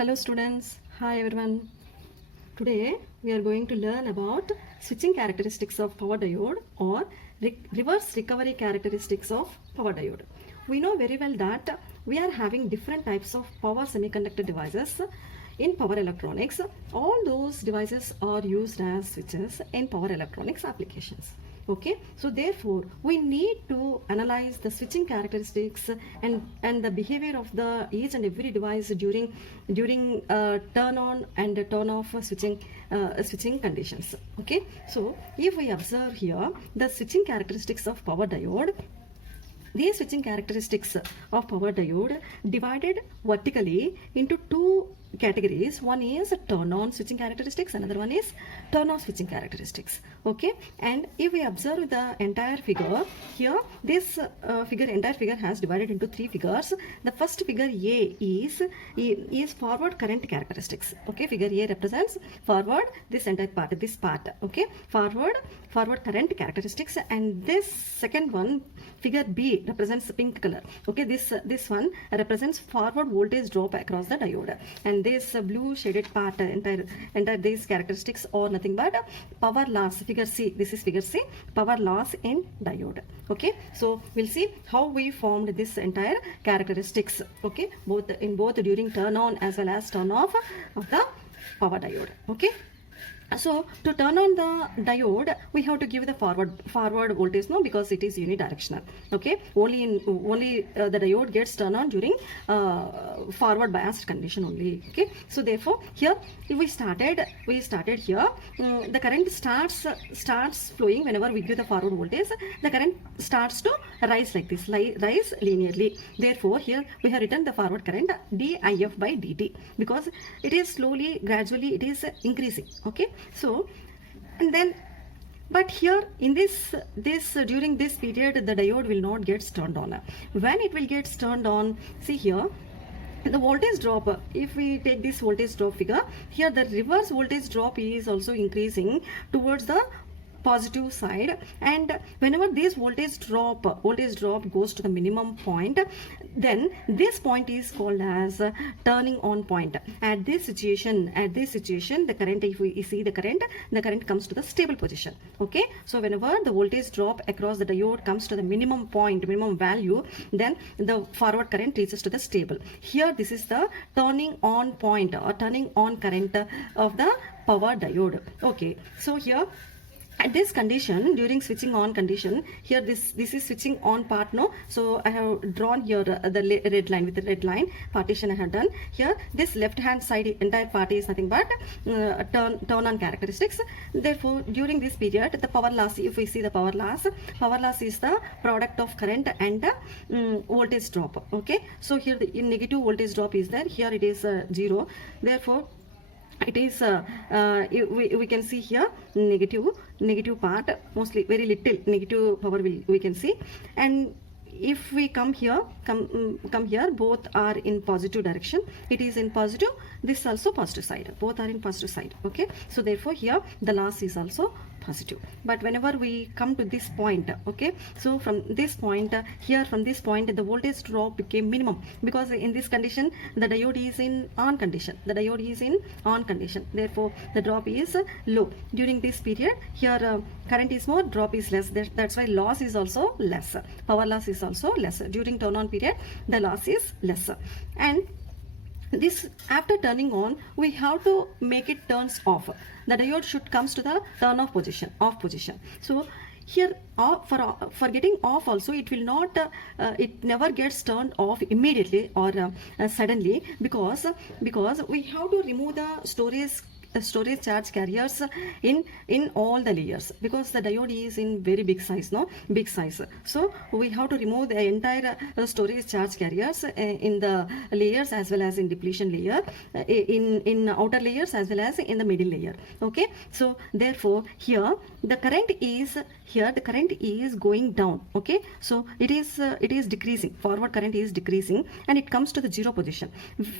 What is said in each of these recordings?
Hello students, hi everyone. Today we are going to learn about switching characteristics of power diode or reverse recovery characteristics of power diode. We know very well that we are having different types of power semiconductor devices in power electronics. All those devices are used as switches in power electronics applications. Okay, so therefore we need to analyze the switching characteristics and the behavior of the each and every device during turn on and turn off switching conditions. Okay, so if we observe here the switching characteristics of power diode, these switching characteristics of power diode divided vertically into two categories. One is turn on switching characteristics, another one is turn off switching characteristics. Okay, and if we observe the entire figure here, this entire figure has divided into three figures. The first figure A is forward current characteristics. Okay, figure A represents forward, this entire part, this part. Okay, forward current characteristics, and this second one, figure B, represents pink color. Okay, this one represents forward voltage drop across the diode, and this blue shaded part, entire these characteristics are nothing but power loss. Figure C, this is figure C, power loss in diode. Okay, so we'll see how we formed this entire characteristics. Okay, both during turn on as well as turn off of the power diode. Okay, so to turn on the diode, we have to give the forward voltage now, because it is unidirectional. Okay, only the diode gets turned on during forward biased condition only. Okay, so therefore here we started here, the current starts flowing whenever we give the forward voltage. The current starts to rise like this, rise linearly. Therefore here we have written the forward current dIF by dt, because it is gradually it is increasing. Okay, so and then, but here in this during this period the diode will not get turned on. When it will get turned on, see here the voltage drop. If we take this voltage drop figure, here the reverse voltage drop is also increasing towards the positive side, and whenever this voltage drop goes to the minimum point, then this point is called as turning on point. At this situation the current, if we see the current comes to the stable position. Okay, so whenever the voltage drop across the diode comes to the minimum value, then the forward current reaches to the stable. Here this is the turning on point or turning on current of the power diode. Okay, so here at this condition, during switching on condition, here this is switching on part, no? So I have drawn here the red line, with the red line partition I have done. Here this left hand side entire part is nothing but turn on characteristics. Therefore during this period the power loss, if we see the power loss is the product of current and voltage drop. Okay, so here the negative voltage drop is there, here it is 0. Therefore it is we can see here negative part, mostly very little negative power we can see. And if we come here, both are in positive direction. It is in positive, this also positive side, both are in positive side. Okay, so therefore here the loss is also positive. But whenever we come to this point, okay, so from this point from this point the voltage drop became minimum, because in this condition the diode is in on condition, therefore the drop is low. During this period here current is more, drop is less, that's why loss is also less, power loss is also lesser. During turn on period the loss is lesser. And this, after turning on, we have to make it turns off. The diode should comes to the turn off position, So here for getting off also, it will not it never gets turned off immediately or suddenly, because we have to remove the storage charge carriers in all the layers, because the diode is in very big size, so we have to remove the entire storage charge carriers in the layers as well as in depletion layer, in outer layers as well as in the middle layer. Okay, so therefore here the current is going down. Okay, so it is decreasing, forward current is decreasing, and it comes to the 0 position.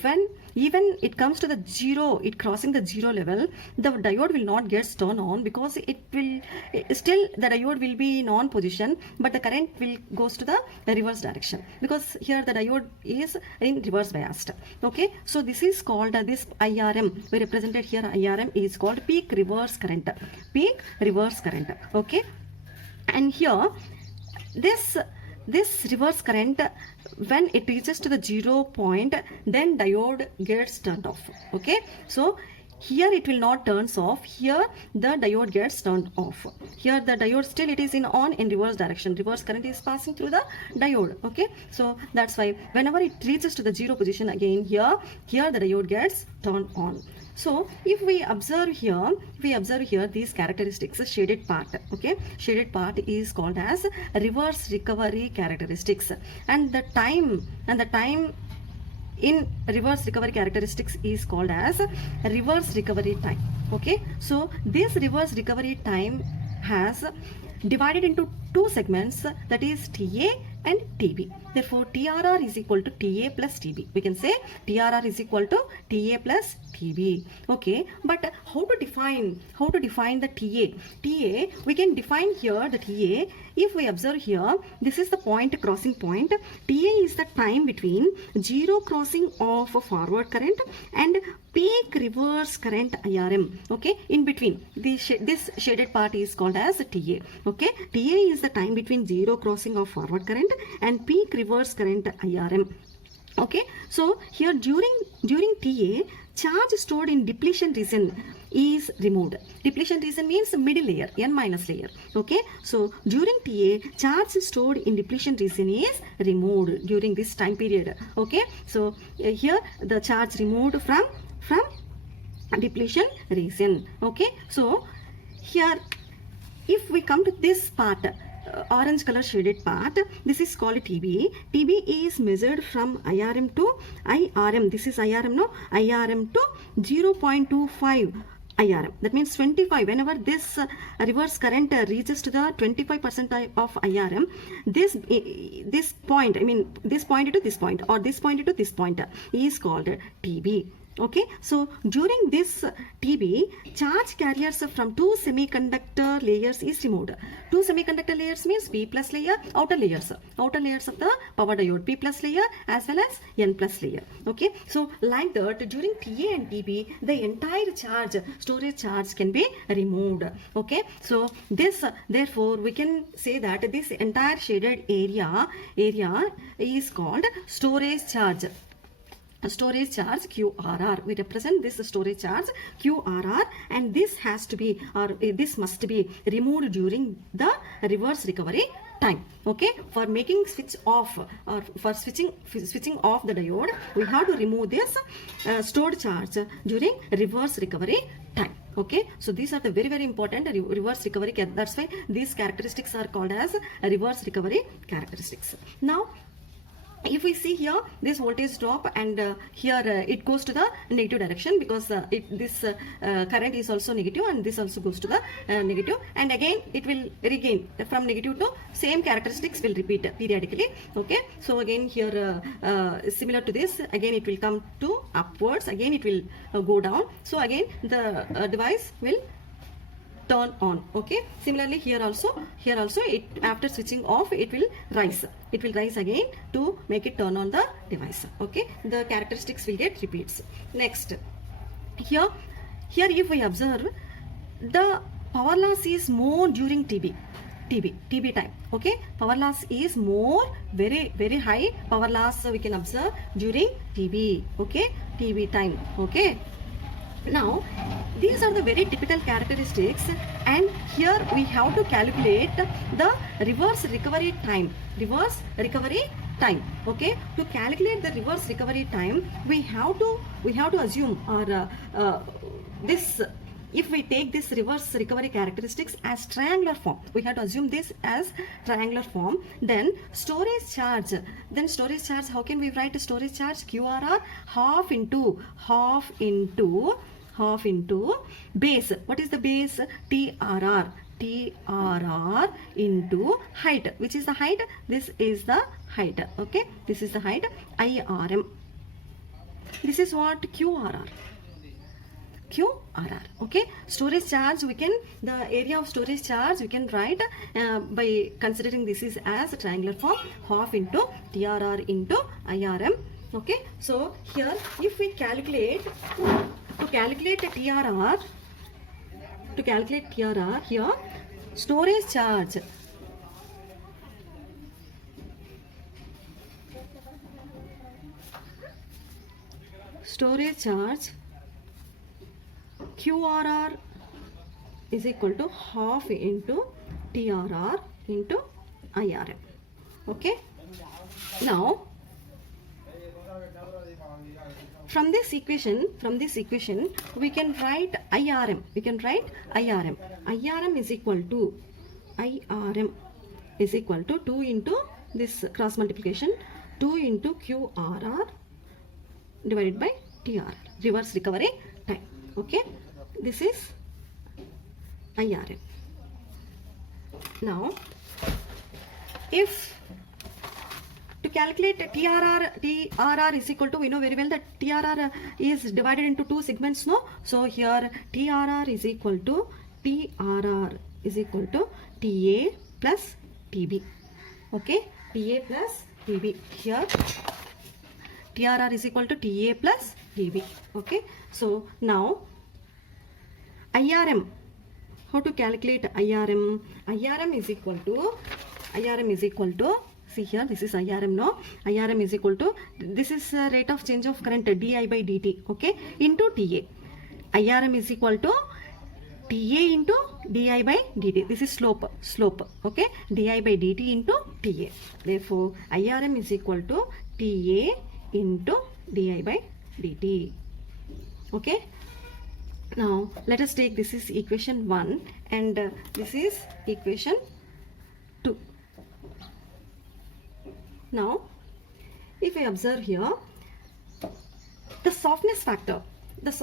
When even it comes to the 0, it crossing the 0 level, the diode will not get turned on because it will still the diode will be in on position, but the current will goes to the reverse direction because here the diode is in reverse biased. Okay, so this is called this IRM. We represented here IRM is called peak reverse current. Peak reverse current. Okay, and here this reverse current, when it reaches to the 0 point, then diode gets turned off. Okay, so here it will not turns off, here the diode gets turned off. Here the diode still it is in on in reverse direction, reverse current is passing through the diode. Okay, so that's why whenever it reaches to the 0 position, again here the diode gets turned on. So if we observe here these characteristics, shaded part. Okay, shaded part is called as reverse recovery characteristics, and the time in reverse recovery characteristics is called as reverse recovery time. Okay, so this reverse recovery time has divided into two segments, that is TA and TB. Therefore, TRR is equal to TA plus TB. We can say TRR is equal to TA plus TB. Okay, but how to define the TA? TA, we can define here the TA. If we observe here, this is the point, crossing point. TA is the time between 0 crossing of a forward current and peak reverse current IRM. Okay, in between this shaded part is called as TA. Okay, TA is the time between 0 crossing of forward current and peak reverse current IRM. Okay, so here during TA, charge stored in depletion region is removed. Depletion region means middle layer, N minus layer. Okay, so during TA, charge stored in depletion region is removed during this time period. Okay, so here the charge removed from depletion region. Okay, so here if we come to this part, orange color shaded part, this is called TB. TB is measured from IRM to IRM. This is IRM, no? IRM to 0.25 IRM. That means 25. Whenever this reverse current reaches to the 25% of IRM, this point, I mean this point to this point or this point to this point is called TB. Okay, so during this TB, charge carriers from two semiconductor layers is removed. Two semiconductor layers means P plus layer, outer layers of the power diode, P plus layer as well as N plus layer. Okay, so like that during TA and TB, the entire charge, storage charge can be removed. Okay, so this therefore we can say that this entire shaded area is called storage charge. Storage charge QRR. We represent this storage charge QRR, and this has to be, or this must be removed during the reverse recovery time. Okay, for making switch off or for switching off the diode, we have to remove this stored charge during reverse recovery time. Okay, so these are the very important reverse recovery. That's why these characteristics are called as reverse recovery characteristics. Now, if we see here this voltage drop, and here it goes to the negative direction because this current is also negative, and this also goes to the negative, and again it will regain from negative to same characteristics will repeat periodically. Okay, so again here similar to this, again it will come to upwards, again it will go down, so again the device will turn on. Okay, similarly here also it, after switching off, it will rise again to make it turn on the device. Okay, the characteristics will get repeats. Next, here if we observe, the power loss is more during TB time. Okay, power loss is more, very high power loss we can observe during TB. Okay, TB time. Okay, now these are the very typical characteristics, and here we have to calculate the reverse recovery time. Okay, to calculate the reverse recovery time, we have to assume, or this, if we take this reverse recovery characteristics as triangular form, we have to assume this as triangular form. Then storage charge, how can we write storage charge? QRR half into base. What is the base? TRR into height. Which is the height? This is the height. Okay, this is the height, IRM. This is what? QRR. QRR. Okay, storage charge, we can, the area of storage charge we can write by considering this is as a triangular form, half into TRR into IRM. Okay, so here if we calculate, to calculate the TRR, here storage charge, QRR is equal to half into TRR into IRM. Okay, now from this equation we can write IRM. IRM is equal to 2 into this cross multiplication, 2 into QRR divided by TRR, reverse recovery time. Okay, this is IRM. Now if to calculate TRR is equal to, we know very well that TRR is divided into two segments, no? So here TRR is equal to TA plus TB. Okay, TA plus TB. Here TRR is equal to TA plus TB. Okay, so now IRM, how to calculate IRM? IRM is equal to, see here, this is IRM, no? IRM is equal to, this is rate of change of current DI by dt, okay, into TA. IRM is equal to TA into DI by dt. This is slope, okay, DI by dt into TA. Therefore, IRM is equal to TA into DI by dt. Okay. Now, let us take, this is equation 1 and this is equation 2. Now, if I observe here, the softness factor, this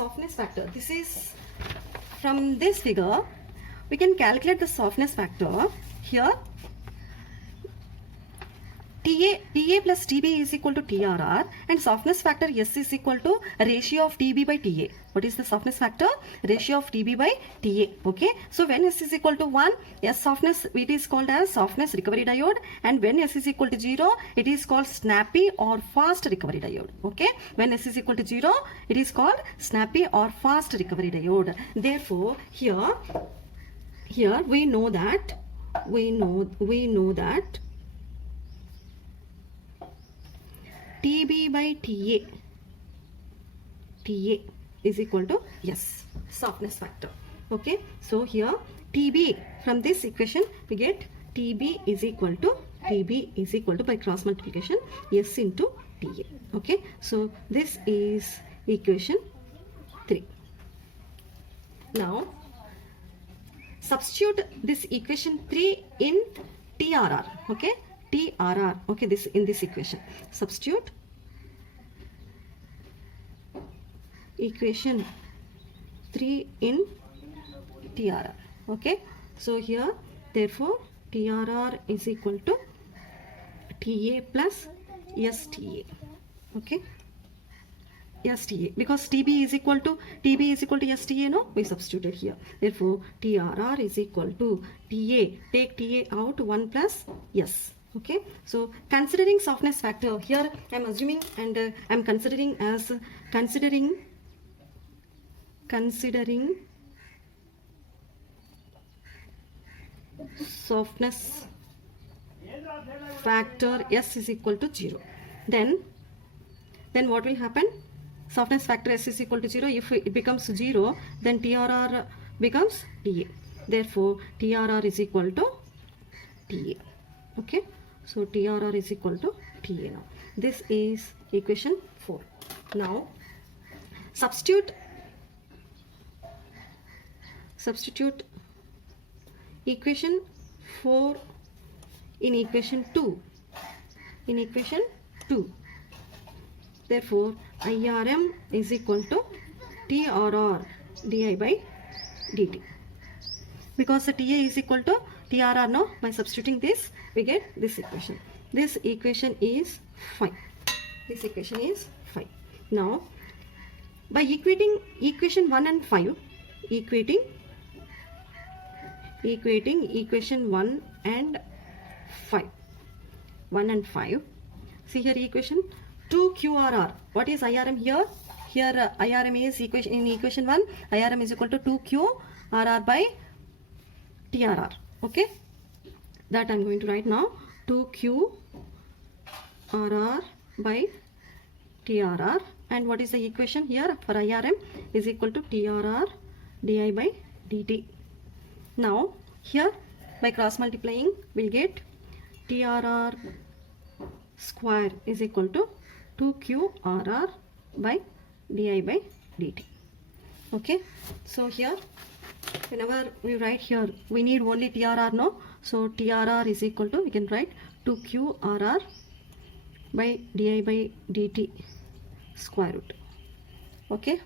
is from this figure, we can calculate the softness factor. Here, TA plus TB is equal to TRR and softness factor S is equal to ratio of TB by TA. What is the softness factor? Ratio of TB by TA. Okay. So when S is equal to 1, S softness, it is called as softness recovery diode, and when S is equal to 0, it is called snappy or fast recovery diode. Okay. When S is equal to 0, it is called snappy or fast recovery diode. Therefore, here we know that TB by TA is equal to S, softness factor. Okay, so here TB, from this equation we get TB is equal to by cross multiplication S into TA. Okay, so this is equation 3. Now substitute this equation 3 in TRR. Okay, TRR. Okay, this in this equation. Substitute equation 3 in TRR. Okay, so here therefore TRR is equal to TA plus STA. Okay, STA, because TB is equal to STA, no, we substituted here. Therefore TRR is equal to TA, take TA out, 1 plus S. Okay, so considering softness factor, here I am assuming and I am considering softness factor S is equal to 0. Then what will happen? Softness factor S is equal to 0. If it becomes 0, then TRR becomes TA. Therefore TRR is equal to TA. Okay, so TRR is equal to TA now. This is equation 4. Now substitute equation 4 in equation 2. Therefore IRM is equal to TRR DI by dt. Because the TA is equal to TRR now, by substituting this we get this equation. This equation is 5. Now by equating equation 1 and 5, equating equation 1 and 5. See here equation 2QRR. What is IRM here? Here IRM is equation in equation 1. IRM is equal to 2QRR by TRR. Okay, that I'm going to write now. 2QRR by TRR. And what is the equation here for IRM is equal to TRR di by dt. Now here by cross multiplying we'll get TRR square is equal to 2QRR by di by dt. Okay, so here whenever we write here we need only TRR, no? So TRR is equal to, we can write 2QRR by di by dt square root. Okay.